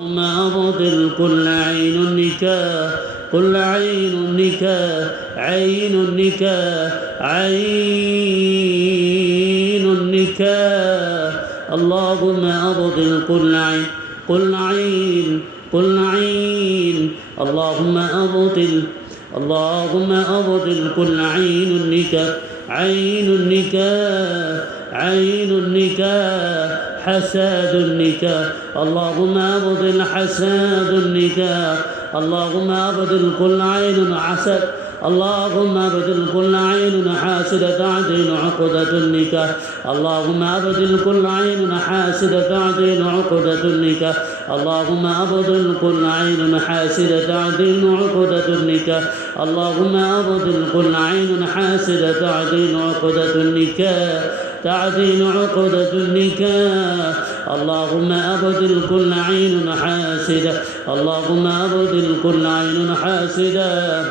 ما أبطل كل عين النكاح كل عين النكاح عين النكاح عين النكاح اللهم أبطل كل عين كل عين كل عين اللهم أبطل كل عين النكاح عين النكاح عين النكاح حساد النكاح اللهم أبطل حساد النكاح اللهم أبطل كل عين حسد اللهم أبطل كل عين حاسدة تعدل عقدة النكاح اللهم أبطل كل عين حاسدة تعدل عقدة النكاح اللهم أبطل كل عين حاسدة تعدل عقدة النكاح اللهم أبطل كل عين حاسدة تعدل عقدة النكاح تعديل عقدة النكاح اللهم أبطل كل عين حاسدة اللهم أبطل كل عين حاسدة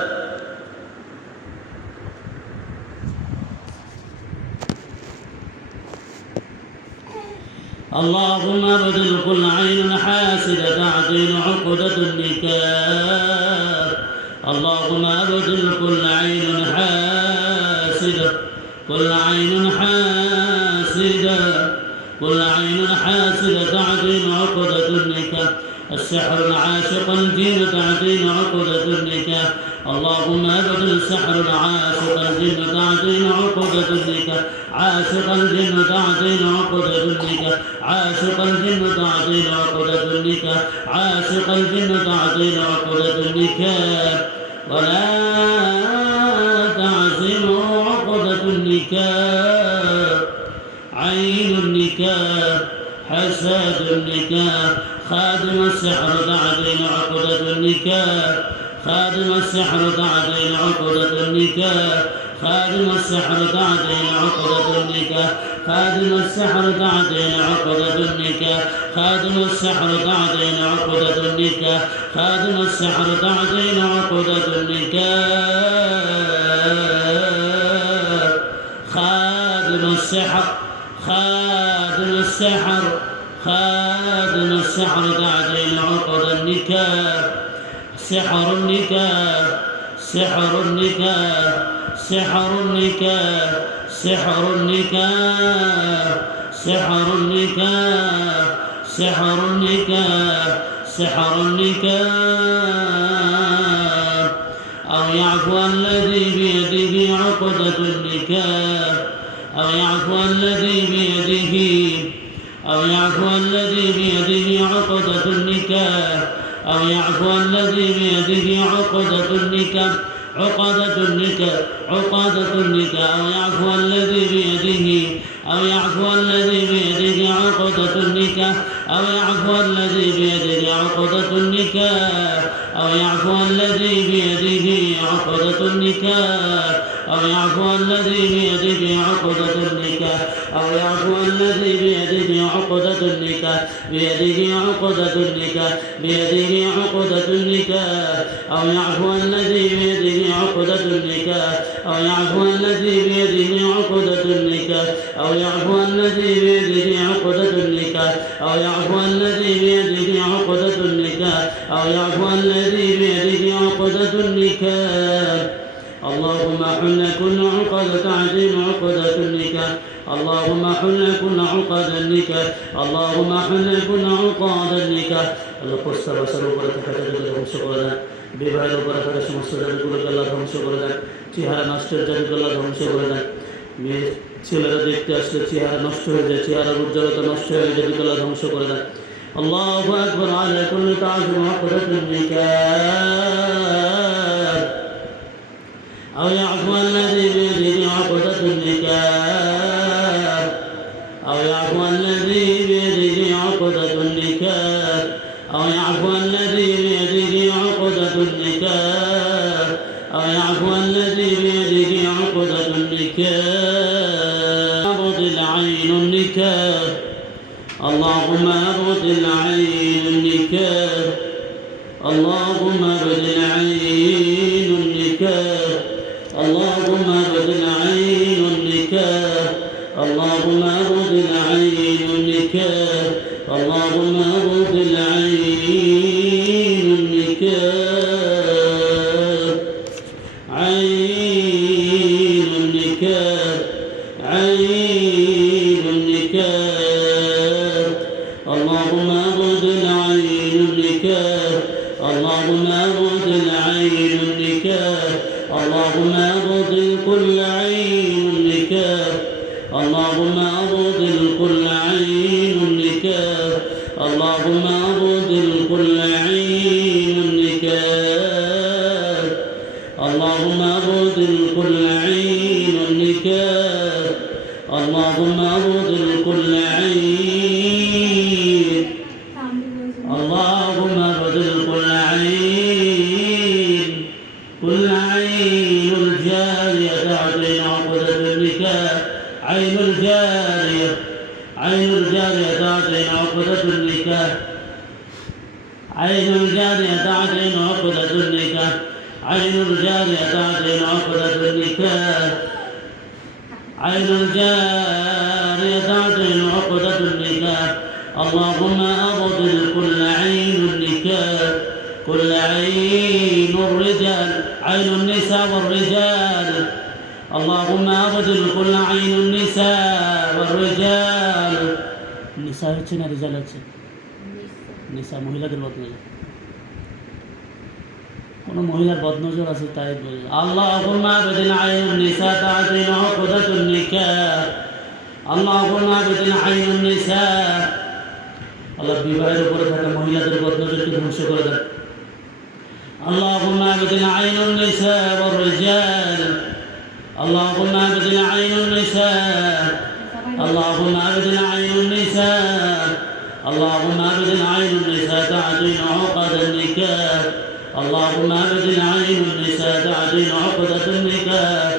اللهم أبطل كل عين حاسدة تعديل عقدة النكاح اللهم أبطل كل عين حاسدة كل عين حاسدة تعديل عقدة النكاح السحر العاشق الجن تعديل عقدة النكاح اللهم أبطل السحر العاشق الجن تعديل عقدة النكاح عاشق الجن تعديل عقدة النكاح عاشق الجن تعديل عقدة النكاح عاشق الجن تعديل عقدة النكاح ولا تعزموا عقدة النكاح عين النكاح حساد النكاح خادم السحر تعديل عقدة النكاح خادم السحر تعديل عقدة النكاح خادم السحر تعديل عقدة النكاح خادم السحر تعديل عقدة النكاح خادم السحر تعديل عقدة النكاح خادم السحر تعديل عقدة النكاح خادم السحر تعديل عقد النكاح سحر النكاح سحر النكاح سحر النكاح سحر النكاح سحر النكاح سحر النكاح سحر النكاح أو يعفو الذي بيده عقدة النكاح أو يعفو الذي بيده عقدة النكاح أو يعفو الذي بيده عقدة النكاح عقدة النكاح عقدة النكاح أو يعفو الذي بيده عقدة النكاح أو يعفو الذي بيده عقدة النكاح أو يعفو الذي بيده عقدة النكاح أو يعفو الذي بيده عقدة النكاح أو يعفو الذي بيده عقدة النكاح بيده عقدة النكاح بيده عقدة النكاح أو يعفو الذي بيده عقدة النكاح أو يعفو الذي بيده عقدة النكاح أو يعفو الذي بيده عقدة النكاح أو يعفو الذي بيده عقدة النكاح أو يعفو الذي بيده عقدة النكاح اللهم حل كل عقد تعديل عقدة النكاح اللهم حل كل عقد النكاح اللهم حل كل عقد النكاح القصة وسلوك التحدث ধ্বংস করে দেন বিবাহের উপর থাকা সমস্ত জাতিগুলোকে আল্লাহ ধ্বংস করে দেন চেহারা নষ্টের জাতিগুলো ধ্বংস করে দেন মেয়ে ছেলেরা দেখতে আসলে চেহারা নষ্ট হয়ে যায় চেহারার উজ্জ্বলতা নষ্ট হয়ে যায় জাতিগুলো ধ্বংস করে দেন আল্লাহু আকবার আলা কুল্লি তা'যিম উকদাতুন নিকাহ أو يعفو الذي بيده عقدة النكاح أو يعفو الذي بيده عقدة النكاح أو يعفو الذي بيده عقدة النكاح أو يعفو الذي بيده عقدة النكاح أبطل عين النكاح اللهم أبطل عين النكاح اللهم أبطل عين النكاح اللهم أبطل عين النكاح اللهم أبطل عين النكاح اللهم أبطل عين عين النكاح عين النكاح عين النكاح اللهم أبدل عين النكاح اللهم أبدل عين النكاح اللهم أبدل كل عين النكاح اللهم أبدل كل عين النكاح اللهم أبدل كل عين النكاح اللهم أبدل كل عين النكاح اللهم أبدل كل عين اللهم أبدل كل عين الجارية تعطين عقدة النكاح عين الجارية تعطين عقدة النكاح عين الجارية تعطين عقدة النكاح عين الجارية تعطين عقدة النكاح عين الجارية تعطين عقدة النكاح اللهم أبطل كل عين النكاح كل عين الرجال عين النساء والرجال اللهم أبطل كل عين النساء والرجال النساء হচ্ছে না রিজাল হচ্ছে নিসা মহিলাদের বদনজর কোন মহিলার বদনজর আছে তাই বলে আল্লাহুম্মা আবদিল আইনুন নিসা তা'তিন উকদাতুন নিকাহ আল্লাহুম্মা আবদিল আইনুন নিসা আল্লাহ বিবাহের উপরে থাকা মহিলাদের বদনজরকে ধ্বংস করে দেন আল্লাহুম্মা আবদিল আইনুন নিসা ওয়ার রিজাল আল্লাহুম্মা আবদিল আইনুন নিসা اللهم أبدل عين النساء اللهم أبدل عين النساء تعدين عقد النكاح اللهم أبدل عين النساء تعدين عقدة النكاح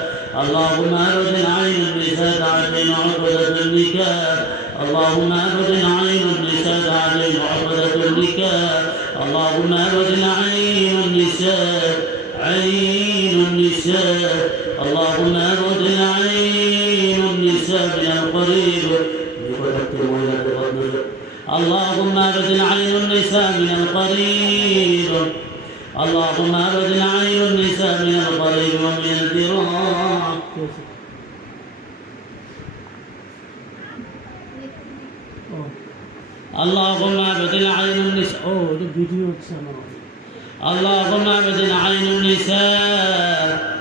اللهم أبدل عين النساء تعدين عقدة النكاح اللهم أبدل عين النساء تعدين عقدة النكاح اللهم أبدل عين النساء اللهم أبدل عين النساء من القريب اللهم أبدل عين النساء من القريب اللهم أبدل عين النساء من القريب ومن الذراع اللهم أبدل عين النساء اللهم أبدل عين النساء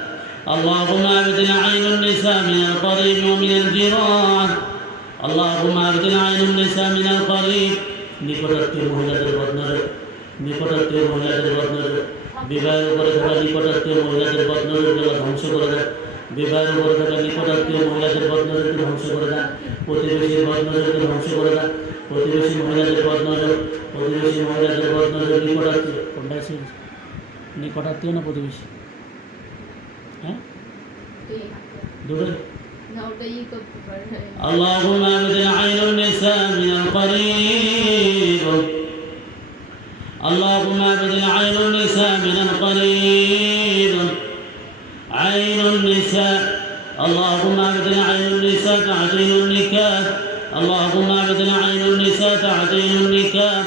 اللهم أبدل عين النساء من القريب ومن الجيران اللهم أبدل عين النساء من القريب নিকটাত্মীয় মহিলাদের বদনজর নিকটাত্মীয় মহিলাদের বদনজর বিবাহের উপরে থাকা নিকটাত্মীয় মহিলাদের বদনজরকে ধ্বংস করে দেন বিবাহের উপরে থাকা নিকটাত্মীয় মহিলাদের বদনজরকে ধ্বংস করে দেন প্রতিবেশীর বদনজরকে ধ্বংস করে দেন প্রতিবেশী মহিলাদের বদনজর নিকটাত্মীয় কোনটা ছিল নিকটাত্মীয় না প্রতিবেশী হ্যাঁ দূরে اللهم أبدل عين النساء من القريب اللهم أبدل عين النساء من القريب عين النساء اللهم أبدل عين النساء تعدين النكاح اللهم أبدل عين النساء تعدين النكاح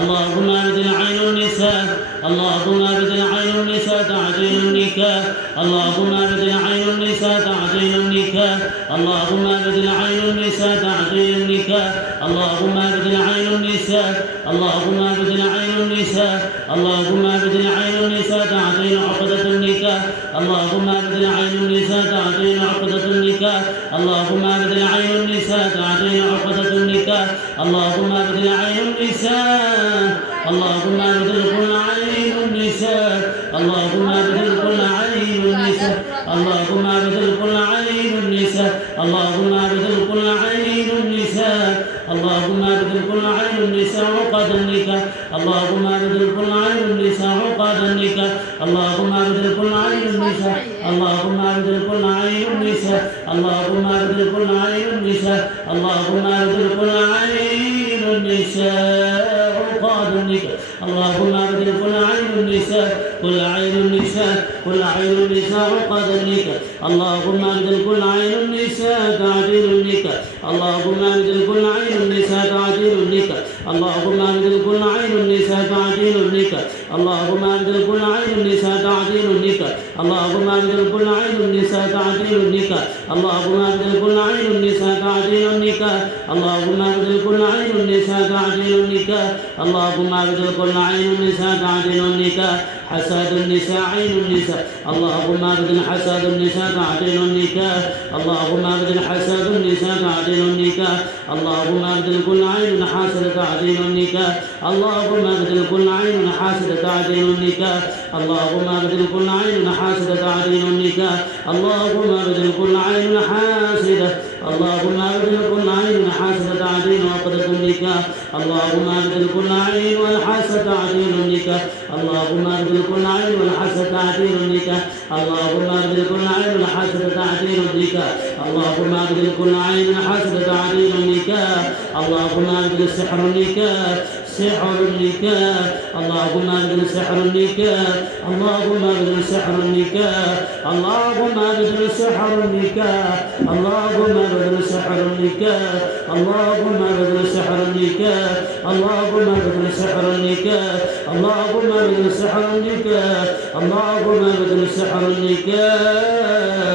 اللهم أبدل عين النساء اللهم أبدل عين النساء تعدين النكاح اللهم أبدل عين النساء تعدين النكاح اللهم أبدل عين النساء تعدين النكاح اللهم أبدل عين النساء اللهم أبدل عين النساء اللهم أبدل عين النساء تعدين عقدة النكاح اللهم أبدل عين النساء تعدين عقدة النكاح اللهم أبدل عين النساء تعدين عقدة النكاح اللهم أبدل عين النساء اللهم أبدل كل عين النساء اللهم أبدل كل عين النساء اللهم أبدل كل عين النساء اللهم أبدل كل عين النساء اللهم أبدل كل عين النساء عقد النكاح اللهم أبدل كل عين النساء عقد النكاح اللهم أبدل كل عين النساء اللهم أبدل كل عين النساء اللهم أبدل كل عين النساء اللهم أبدل كل عين النساء عقد النكاح اللهم أبدل كل عين النساء كل عين النساء كل عين النساء عقد النكاح اللهم أبدل كل عين النساء تعديل النكاح اللهم أبدل كل عين النساء تعديل النكاح اللهم أبدل كل عين النساء تعديل تعديل النكاح اللهم أبدل كل عين النساء تعديل النكاح اللهم أبدل كل عين النساء تعديل النكاح اللهم أبدل كل عين النساء تعديل النكاح اللهم أبدل كل عين النساء تعديل النكاح اللهم أبدل كل عين النساء تعديل النكاح حساد النساء عين النساء اللهم أبدل حساد النساء تعديل النكاح اللهم أبدل حساد النساء تعديل النكاح اللهم أبدل كل عين حاسدة تعديل النكاح اللهم أبدل كل عين حاسدة تعديل النكاح اللهم أبدل كل عين حاسدة تعديل النكاح اللهم أبدل كل عين حاسدة اللهم أبدل كل عين حاسدة تعديل عقدة النكاح اللهم أبدل كل عين والحاسدة تعديل النكاح اللهم أبدل كل عين والحاسدة تعديل النكاح اللهم أبدل كل عين والحاسدة تعديل النكاح اللهم أبدل كل عين حاسدة تعديل النكاح اللهم أبدل سحر النكاح سحر النكاح اللهم أبدل سحر النكاح اللهم أبدل سحر النكاح اللهم أبدل سحر النكاح اللهم أبدل سحر النكاح اللهم أبدل سحر النكاح اللهم أبدل سحر النكاح اللهم أبدل سحر النكاح اللهم أبدل سحر النكاح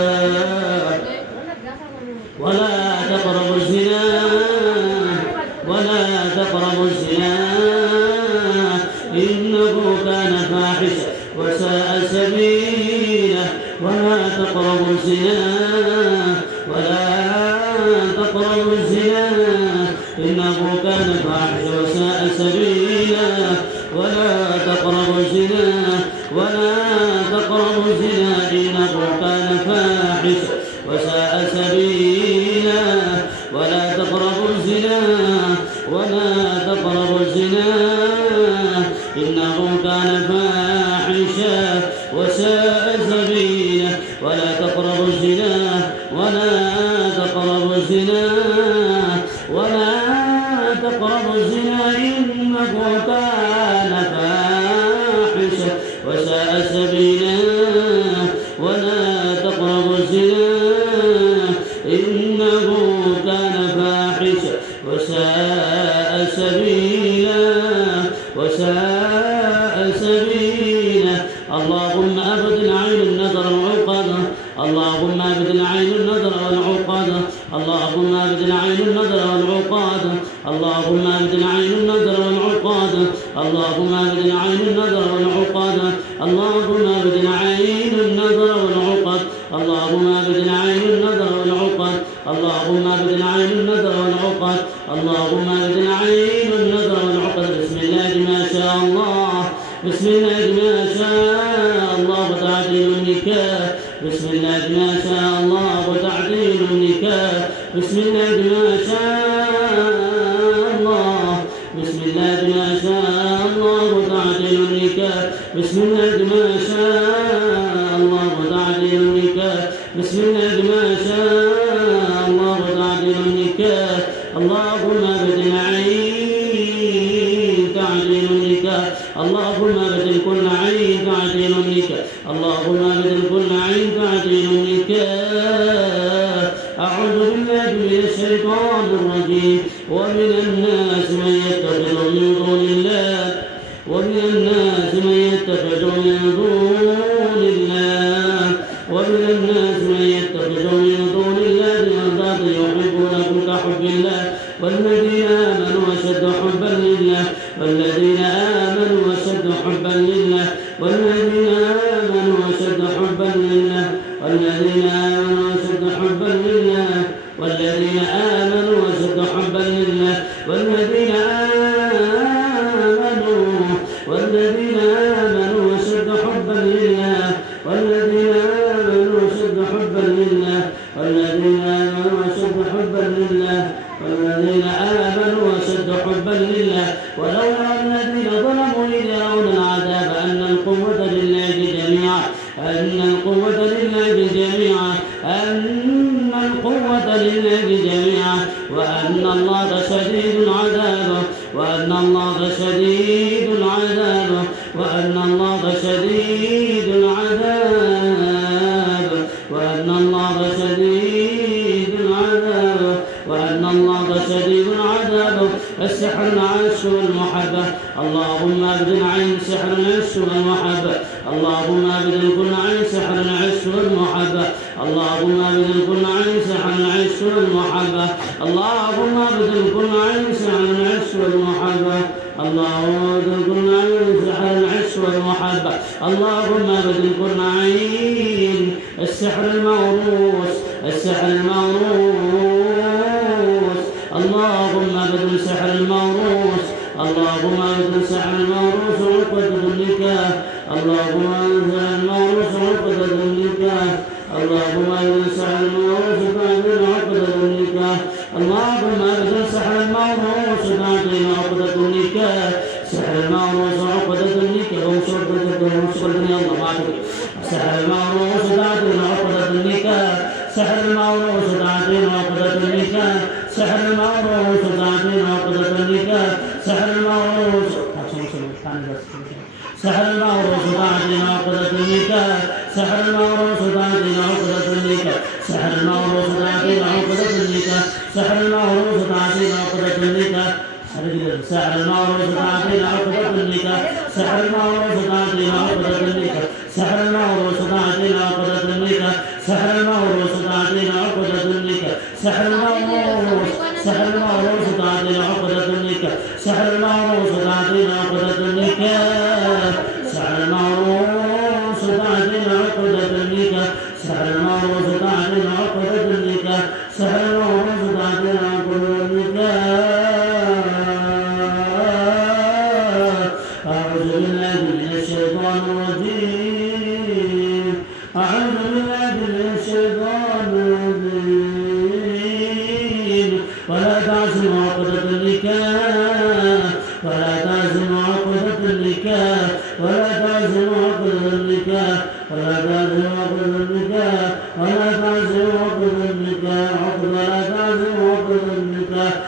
ولا تقربوا الزنا ولا تقربوا الزنا إنه كان فاحشة وساء سبيلا ولا تقربوا الزنا ولا تقربوا الزنا إنه كان فاحشة وساء سبيلا ولا تقربوا الزنا ولا تقربوا الزنا إنه كان فاحشة وساء سبيلا ولا تقربوا الزنا ولا تقربوا الزنا إنه كان فاحشة وساء سبيلا ولا تقربوا الزنا ولا تقربوا الزنا ولا تقربوا الزنا إنه كان فاحشة وساء سبيلا ولا تقربوا الزنا إنه كان فاحشة وساء سبيلا وساء سبيلا اللهم أبدل عين النظر والعقدة اللهم أبدل عين النظر والعقدة اللهم أبدل عين النظر والعقدة اللهم أبدل عين النظر والعقدة اللهم أبدل عين النظر والعقدة اللهم أبدل عين النظر والعقد اللهم أبدل عين النظر والعقد اللهم أبدل عين النظر والعقد اللهم أبدل عين النظر والعقد بسم الله ما شاء الله بسم الله ما شاء الله وتعديل النكاح بسم الله ما شاء الله وتعديل النكاح بسم الله ما شاء الله بسم الله ما شاء الله وتعديل النكاح بسم الله ما شاء الله وتعديل النكاح بسم الله ما شاء الله وتعديل النكاح اللهم أبدل عين تعديل النكاح اللهم أبدل كل عين تعديل النكاح اللهم أبدل كل عين تعديل النكاح أعوذ بالله من الشيطان الرجيم ومن الناس من يتخذ من دون الله ومن الناس من يتخذ من دون الله ومن الناس من يتخذ من دون الله أندادا يحبونهم كحب الله والذين آمنوا أشد حبا لله والذين آمنوا أشد حبا لله والذين آمنوا أشد حبا لله والذين آمنوا أشد حبا لله والذين آمنوا أشد حبا لله والذين آمنوا أشد حبا لله والذين آمنوا أشد حبا لله والذين آمنوا أشد حبا لله والذين آمنوا أشد حبا لله ولولا الذين ظلموا إذ يرون العذاب أن القوة لله جميعا أن القوة لله جميعا أن القوة لله جميعا وأن الله شديد العذاب وأن الله شديد العذاب وأن الله شديد العذاب وأن الله شديد العذاب وأن الله شديد العذاب السحر العشق والمحبة اللهم أبدل عن سحر العز والمحبة اللهم أبدل كل عن سحر العز والمحبة اللهم أبدل كل عن سحر العز والمحبة اللهم أبدل كل عن سحر العز والمحبة اللهم أبدل كل عين سحر العز والمحبة اللهم أبدل كل عين السحر الموروث السحر الموروث اللهم أبدل سحر الموروث اللهم أبدل سحر الموروث وعقدة النكاح اللهم أبدل الموروث وعقدة النكاح اللهم أبدل سحر الموروث وعقدة النكاح اللهم أبدل سحر الموروث وعقدة النكاح سحر الموروث وعقدة النكاح وشرطة يا الله ما تقول سحر الموروث وعقدة النكاح سحر الموروث وعقدة النكاح سحر الموروث وعقدة النكاح سحر الموروث سحر الموروث وعقدة النكاح سحر الموروث وعقدة النكاح سحر الموروث وعقدة النكاح سحر الموروث وعقدة النكاح سحر الموروث وعقدة النكاح سحر الموروث وعقدة النكاح سحر الموروث وعقدة النكاح سحر الموروث وعقدة النكاح سحر الموروث سحر الموروث وعقدة النكاح سحر الموروث وعقدة النكاح سحر الموروث وعقدة النكاح سحر الموروث وعقدة النكاح سحر الموروث وعقدة النكاح أعوذ بالله من الشيطان الرجيم أعوذ بالله من الشيطان الرجيم ولا تعزموا عقدة النكاح ولا تعزموا عقدة النكاح ولا تعزموا عقدة النكاح ولا تعزموا عقدة النكاح ولا تعزموا عقدة النكاح ولا تعزموا عقدة النكاح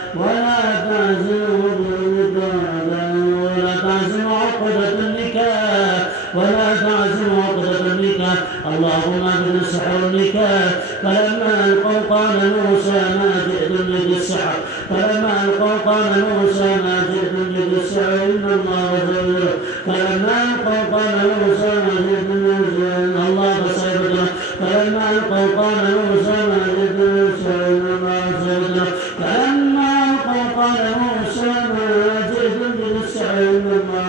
ولا تعزموا عقدة النكاح ولا تعزموا عقدة النكاح اللهم أبدل سحر النكاح فلما ألقوا قال موسى ما جئتم بالسحر فلما ألقوا قال موسى ما جئتم بالسحر إن الله سيبدله فلما ألقوا قال موسى ما جئتم بالسحر إن الله سيبدله فلما ألقوا قال موسى ما جئتم بالسحر إن الله سيبدله فلما ألقوا قال موسى ما جئتم بالسحر إن الله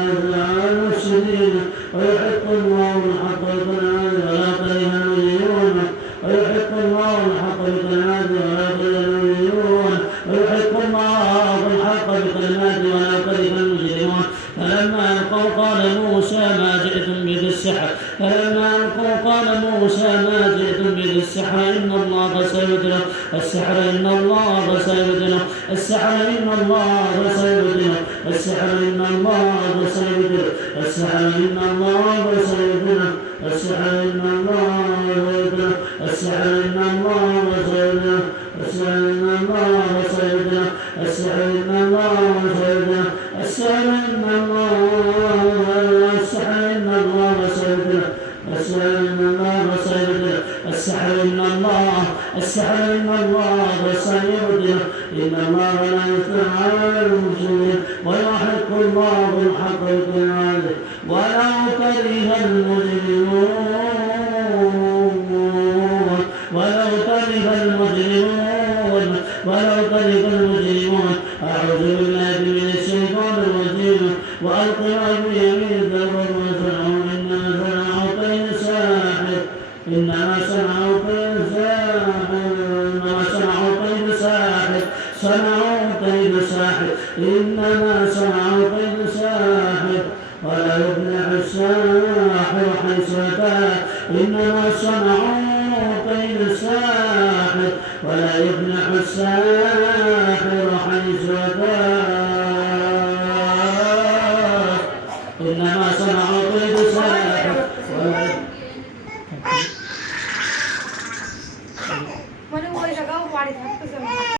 يدل على المفسدين ويحق الله الحق بالكلمات ولا كره المجرمون ويحق الله الحق بالكلمات ولا كره المجرمون ويحق الله الحق بالكلمات ولا كره المجرمون فلما ألقوا قال موسى ما جئتم به السحر فلما ألقوا قال موسى ما جئتم به السحر إن الله سيبدله السحر إن الله سيبدله السحر إن الله سيبدله السحر إن الله سيبدله السحر إن الله سيبدله السحر إن الله سيبدله السحر إن الله سيبدله السحر إن الله سيبدله السحر إن الله سيبدله السحر إن الله السحر إن الله سيبدله السحر إن الله سيبدله السحر إن الله السحر إن الله سيبدله إن الله لا يفتح على المسلمين ويحق الله الحق بكلماته ولو كره المجرمون ولو كره المجرمون ولو كره المجرمون أعوذ بالله من الشيطان الرجيم وألق ما بيمينك وما صنعوا إنما صنعوا كيد ساحر إنما صنعوا كيد ساحر إنما صنعوا كيد ساحر صنعوا كيد ساحر إنما صنعوا كيد ساحر ولا يفلح الساحر حيث أتى إنما صنعوا كيد ساحر ولا يفلح الساحر حيث أتى إنما صنعوا